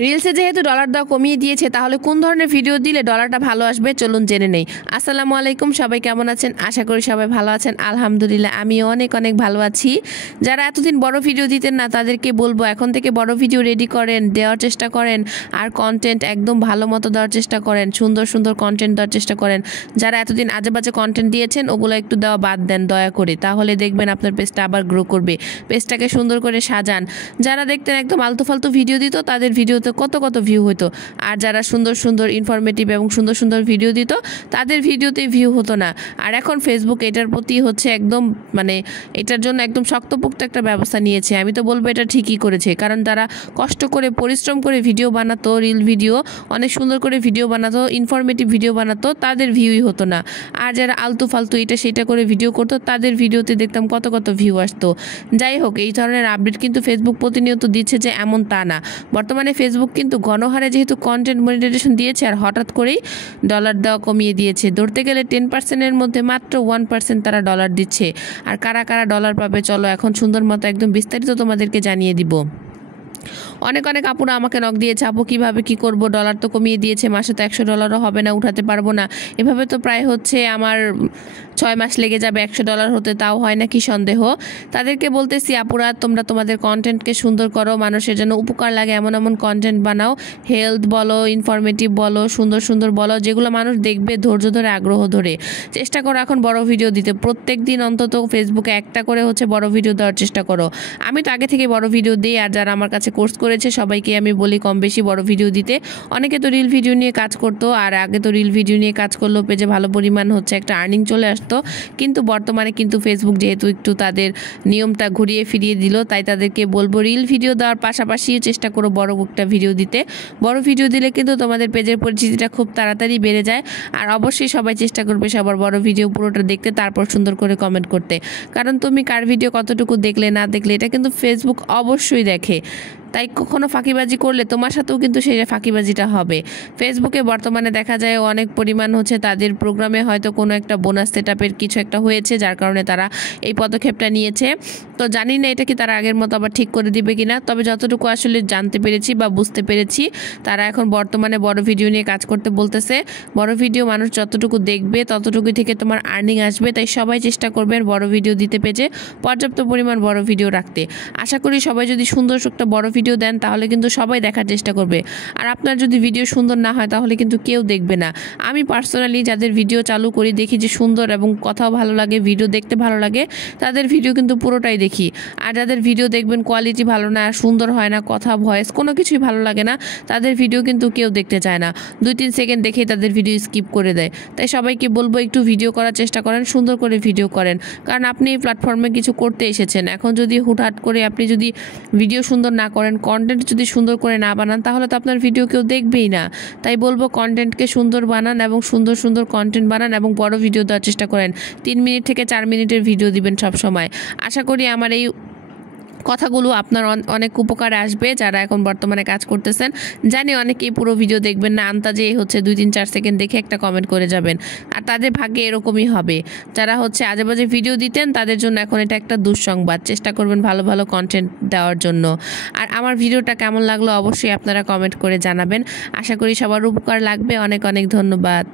রিলসে যেহেতু ডলার দেওয়া কমিয়ে দিয়েছে, তাহলে কোন ধরনের ভিডিও দিলে ডলারটা ভালো আসবে চলুন জেনে নেই। আসসালামু আলাইকুম, সবাই কেমন আছেন? আশা করি সবাই ভালো আছেন। আলহামদুলিল্লাহ আমিও অনেক অনেক ভালো আছি। যারা এতদিন বড় ভিডিও দিতেন না, তাদেরকে বলবো এখন থেকে বড় ভিডিও রেডি করেন, দেওয়ার চেষ্টা করেন, আর কন্টেন্ট একদম ভালো মতো দেওয়ার চেষ্টা করেন, সুন্দর সুন্দর কন্টেন্ট দেওয়ার চেষ্টা করেন। যারা এতদিন আজে বাজে কন্টেন্ট দিয়েছেন, ওগুলো একটু দেওয়া বাদ দেন দয়া করে, তাহলে দেখবেন আপনার পেজটা আবার গ্রো করবে। পেজটাকে সুন্দর করে সাজান। যারা দেখতেন একদম আলতু ফালতু ভিডিও দিত, তাদের ভিডিওতে কত কত ভিউ হতো, আর যারা সুন্দর সুন্দর ইনফরমেটিভ এবং সুন্দর সুন্দর ভিডিও দিত, তাদের ভিডিওতে ভিউ হতো না। আর এখন ফেসবুক এটার প্রতি হচ্ছে একদম এটার জন্য একদম শক্তপোক্ত একটা ব্যবস্থা নিয়েছে। আমি তো বলবো এটা ঠিকই করেছে, কারণ তারা কষ্ট করে পরিশ্রম করে ভিডিও বানাতো, রিল ভিডিও অনেক সুন্দর করে ভিডিও বানাতো, ইনফরমেটিভ ভিডিও বানাতো, তাদের ভিউই হতো না। আর যারা আলতু ফালতু এটা সেটা করে ভিডিও করতো, তাদের ভিডিওতে দেখতাম কত কত ভিউ আসতো। যাই হোক, এই ধরনের আপডেট কিন্তু ফেসবুক প্রতিনিয়ত দিচ্ছে যে এমন তা না। বর্তমানে ফেসবুক কিন্তু গণহারে যেহেতু কন্টেন্ট মনিটাইজেশন দিয়েছে, আর হঠাৎ করেই ডলার দেওয়া কমিয়ে দিয়েছে। ধরতে গেলে 10%-এর মধ্যে মাত্র 1% তারা ডলার দিচ্ছে। আর কারা কারা ডলার পাবে, চলো এখন সুন্দর মতো একদম বিস্তারিত তোমাদেরকে জানিয়ে দিব। অনেক অনেক আপুরা আমাকে নক দিয়েছে, আপু কীভাবে কী করব, ডলার তো কমিয়ে দিয়েছে, মাসে তো 100 ডলারও হবে না, উঠাতে পারবো না। এভাবে তো প্রায় হচ্ছে আমার 6 মাস লেগে যাবে 100 ডলার হতে, তাও হয় না কি সন্দেহ। তাদেরকে বলতেছি, আপুরা তোমরা তোমাদের কন্টেন্টকে সুন্দর করো, মানুষের জন্য উপকার লাগে এমন এমন কন্টেন্ট বানাও। হেলথ বলো, ইনফরমেটিভ বলো, সুন্দর সুন্দর বলো, যেগুলো মানুষ দেখবে ধৈর্য ধরে, আগ্রহ ধরে। চেষ্টা করো এখন বড় ভিডিও দিতে, প্রত্যেক দিন অন্তত ফেসবুকে একটা করে হচ্ছে বড় ভিডিও দেওয়ার চেষ্টা করো। আমি তো আগে থেকে বড় ভিডিও দিই, আর যারা আমার কাছে কোর্স করেছে সবাইকে আমি বলি কম বেশি বড় ভিডিও দিতে। অনেকে তো রিল ভিডিও নিয়ে কাজ করতো, আর আগে তো রিল ভিডিও নিয়ে কাজ করলেও পেজে ভালো পরিমাণ হচ্ছে একটা আর্নিং চলে আসতো। কিন্তু বর্তমানে কিন্তু ফেসবুক যেহেতু একটু তাদের নিয়মটা ঘুরিয়ে ফিরিয়ে দিল, তাই তাদেরকে বলবো রিল ভিডিও দেওয়ার পাশাপাশিও চেষ্টা করো বড় একটা ভিডিও দিতে। বড় ভিডিও দিলে কিন্তু তোমাদের পেজের পরিচিতিটা খুব তাড়াতাড়ি বেড়ে যায়। আর অবশ্যই সবাই চেষ্টা করবে সবার বড় ভিডিও পুরোটা দেখতে, তারপর সুন্দর করে কমেন্ট করতে। কারণ তুমি কার ভিডিও কতটুকু দেখলে না দেখলে, এটা কিন্তু ফেসবুক অবশ্যই দেখে। তাই কখনো ফাঁকিবাজি করলে তোমার সাথেও কিন্তু সেই ফাঁকিবাজিটা হবে। ফেসবুকে বর্তমানে দেখা যায় অনেক পরিমাণ হচ্ছে তাদের প্রোগ্রামে হয়তো কোনো একটা বোনাস সেটআপের কিছু একটা হয়েছে, যার কারণে তারা এই পদক্ষেপটা নিয়েছে। তো জানি না এটা কি তারা আগের মতো আবার ঠিক করে দিবে কিনা, তবে যতটুকু আসলে জানতে পেরেছি বা বুঝতে পেরেছি, তারা এখন বর্তমানে বড় ভিডিও নিয়ে কাজ করতে বলতেছে। বড় ভিডিও মানুষ যতটুকু দেখবে ততটুকু থেকে তোমার আর্নিং আসবে, তাই সবাই চেষ্টা করবেন বড় ভিডিও দিতে, পেজে পর্যাপ্ত পরিমাণ বড় ভিডিও রাখতে। আশা করি সবাই যদি সুন্দর একটা বড় ভিডিও দেন, তাহলে কিন্তু সবাই দেখার চেষ্টা করবে। আর আপনার যদি ভিডিও সুন্দর না হয়, তাহলে কিন্তু কেউ দেখবে না। আমি পার্সোনালি যাদের ভিডিও চালু করি, দেখি যে সুন্দর এবং কথাও ভালো লাগে, ভিডিও দেখতে ভালো লাগে, তাদের ভিডিও কিন্তু পুরোটাই দেখি। আর যাদের ভিডিও দেখবেন কোয়ালিটি ভালো না, সুন্দর হয় না, কথা ভয়েস কোনো কিছুই ভালো লাগে না, তাদের ভিডিও কিন্তু কেউ দেখতে চায় না। 2-3 সেকেন্ড দেখেই তাদের ভিডিও স্কিপ করে দেয়। তাই সবাইকে বলবো একটু ভিডিও করার চেষ্টা করেন, সুন্দর করে ভিডিও করেন। কারণ আপনি এই প্ল্যাটফর্মে কিছু করতে এসেছেন, এখন যদি হুটহাট করে আপনি যদি ভিডিও সুন্দর না করেন, কন্টেন্ট যদি সুন্দর করে না বানান, তাহলে তো আপনার ভিডিও কেউ দেখবেই না। তাই বলবো কন্টেন্টকে সুন্দর বানান, এবং সুন্দর সুন্দর কন্টেন্ট বানান, এবং বড় ভিডিও দেওয়ার চেষ্টা করেন। 3 মিনিট থেকে 4 মিনিটের ভিডিও দিবেন সব সময়। আশা করি আমার এই কথাগুলো আপনার অনেক উপকারে আসবে, যারা এখন বর্তমানে কাজ করতেছেন। জানি অনেকেই পুরো ভিডিও দেখবেন না, আন্তাজে হচ্ছে 2-3-4 সেকেন্ড দেখে একটা কমেন্ট করে যাবেন। আর তাদের ভাগ্যে এরকমই হবে। যারা হচ্ছে আজে বাজে ভিডিও দিতেন, তাদের জন্য এখন এটা একটা দুঃসংবাদ। চেষ্টা করবেন ভালো ভালো কন্টেন্ট দেওয়ার জন্য। আর আমার ভিডিওটা কেমন লাগলো অবশ্যই আপনারা কমেন্ট করে জানাবেন। আশা করি সবার উপকার লাগবে। অনেক অনেক ধন্যবাদ।